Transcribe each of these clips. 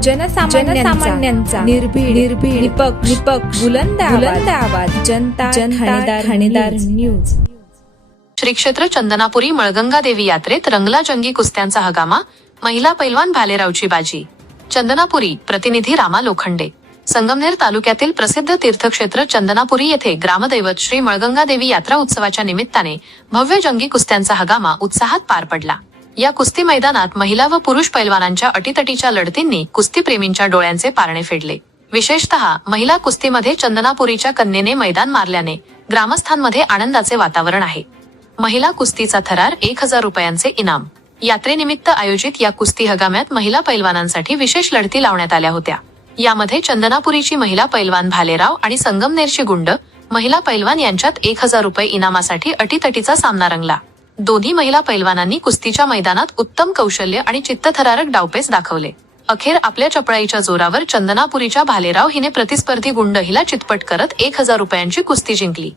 जनसामान्यांचा निर्भीड निपक्ष बुलंद आवाज जनता ठाणेदार न्यूज। श्री क्षेत्र चंदनापुरी मळगंगा देवी यात्रेत रंगला जंगी कुस्त्यांचा हंगामा, महिला पैलवान भालेरावची बाजी। चंदनापुरी प्रतिनिधी रामा लोखंडे। संगमनेर तालुक्यातील प्रसिद्ध तीर्थक्षेत्र चंदनापुरी येथे ग्रामदैवत श्री मळगंगा देवी यात्रा उत्सवाच्या निमित्ताने भव्य जंगी कुस्त्यांचा हंगामा उत्साहात पार पडला। या कुस्ती मैदानात महिला व पुरुष पैलवानांच्या अटीतटीच्या लढतींनी कुस्तीप्रेमींच्या डोळ्यांचे पारणे फेडले। विशेषतः महिला कुस्तीमध्ये चंदनापुरीच्या कन्येने मैदान मारल्याने ग्रामस्थांमध्ये आनंदाचे वातावरण आहे। महिला कुस्तीचा थरार 1000 रुपयांचे इनाम। यात्रेनिमित्त आयोजित या कुस्ती हंगामात महिला पैलवानांसाठी विशेष लढती लावण्यात आल्या होत्या। यामध्ये चंदनापुरीची महिला पैलवान भालेराव आणि संगमनेरची गुंड महिला पैलवान यांच्यात 1000 रुपये इनामासाठी अटीतटीचा सामना रंगला। दोन्ही महिला पैलवानांनी कुस्तीच्या मैदानात उत्तम कौशल्य आणि चित्तथरारक डावपेच दाखवले। अखेर आपल्या चपळाईच्या जोरावर चंदनापुरीच्या भालेराव हिने प्रतिस्पर्धी गुंड हिला चितपट करत 1000 रुपयांची कुस्ती जिंकली।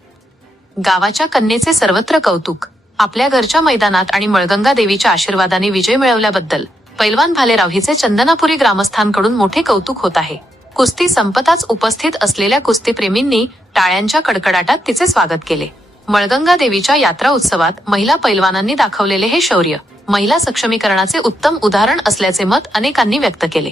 गावाच्या कन्येचे सर्वत्र कौतुक। आपल्या घरच्या मैदानात आणि मळगंगा देवीच्या आशीर्वादाने विजय मिळवल्याबद्दल पैलवान भालेराव हिचे चंदनापुरी ग्रामस्थांकडून मोठे कौतुक होत आहे। कुस्ती संपताच उपस्थित असलेल्या कुस्तीप्रेमींनी टाळ्यांच्या कडकडाटात तिचे स्वागत केले। मळगंगा देवीच्या यात्रा उत्सवात महिला पैलवानांनी दाखवलेले हे शौर्य महिला सक्षमीकरणाचे उत्तम उदाहरण असल्याचे मत अनेकांनी व्यक्त केले।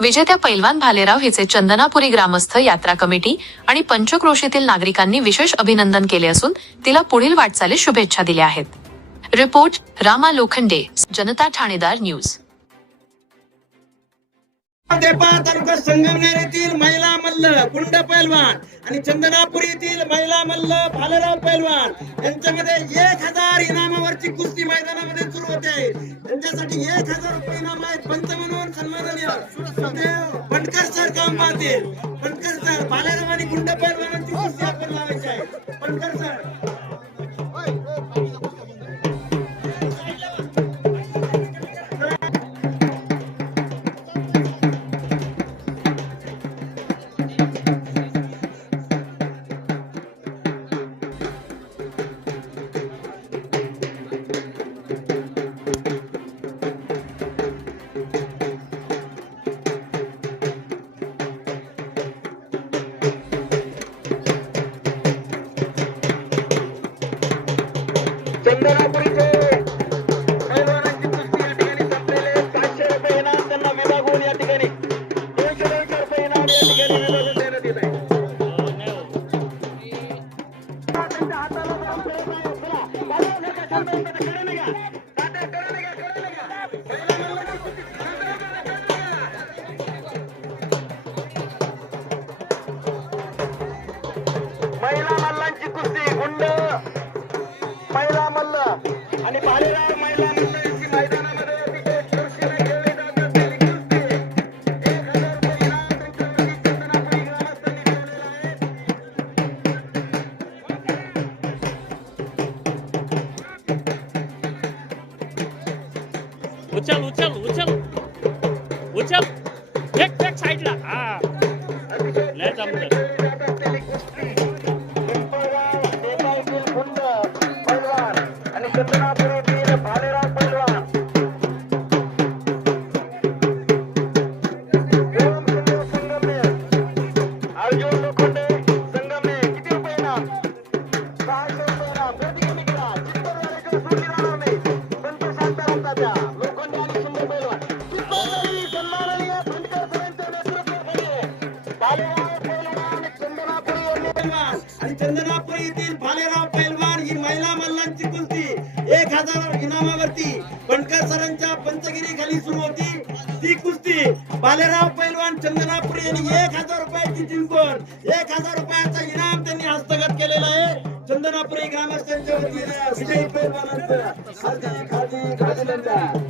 विजेत्या पैलवान भालेराव हिचे चंदनापुरी ग्रामस्थ, यात्रा कमिटी आणि पंचक्रोशीतील नागरिकांनी विशेष अभिनंदन केले असून तिला पुढील वाटचालीस शुभेच्छा दिल्या आहेत। रिपोर्ट रामा लोखंडे, जनता ठाणेदार न्यूज। तालुका संगमनेर येथील महिला मल्ल गुंड पैलवान आणि चंदनापुरी येथील महिला मल्ल भालेराव पैलवान यांच्यामध्ये 1000 इनामावरची कुस्ती मैदानामध्ये सुरू होते। त्यांच्यासाठी 1000 रुपये इनाम आहेत। पंच म्हणून सन्माननीय बनकर सर काम पाहतील। बनकर सर, भालेराव आणि गुंड पैलवानांची कुस्ती आपण लावायची आहे। बनकर सर। चंदनापुरीचे पैलवानांची कुस्ती या ठिकाणी संपलेले। 500 रुपये इनाम त्यांना विभागून या ठिकाणी 200 रुपये इनाम या ठिकाणी विभागून देण्यात येत आहे। त्यांच्या हाताला जाऊन खेळत नाही। चला, बाजूला शांत होऊन कडे निघा। तात्या कडे निघा, कडे निघा। महिला मल्लांची कुस्ती गुंड महिला मल्ल आणि भालेराव महिला मल्ल यांची मैदानामध्ये अतिशय चुरशीने खेळली जात असलेली कुस्ती 1000 रुपये इनाम त्यांच्यावरती चंदनापुरी ग्रामस्थांनी ठेवलेलं आहे। उचल उचल उचल उचल एक साइडला। हा लय जमलं। चंदनापुरीतील भालेराव पैलवान संगमनेर, अर्जुन लोखंडे संगमनेर। किती रुपये इनाम? 600 रुपये इनाम। गर्दी कमी करा, चित्तरवाडीकडे सोडली जाणार नाही। पंच शांत राहतात त्या लोखंडे आणि सुंदर पैलवान। चित्तरवाडी सन्माननीय फंडकर सरांच्या नेतृत्वाखाली भालेराव पैलवान चंदनापुरी यांनी पैलवान आणि चंदनापुरी येथील भालेराव पैलवान ही महिला मल्लांची कुस्ती 1000 इनामावरती बनकर सरांच्या पंचगिरी खाली सुरू होती। ती कुस्ती भालेराव पैलवान चंदनापुरी यांनी 1000 रुपयाची जिंकून 1000 रुपयाचा इनाम त्यांनी हस्तगत केलेला आहे। चंदनापुरी ग्रामस्थांच्या वतीने विजयी पैलवानांचं हार्दिक अभिनंदन।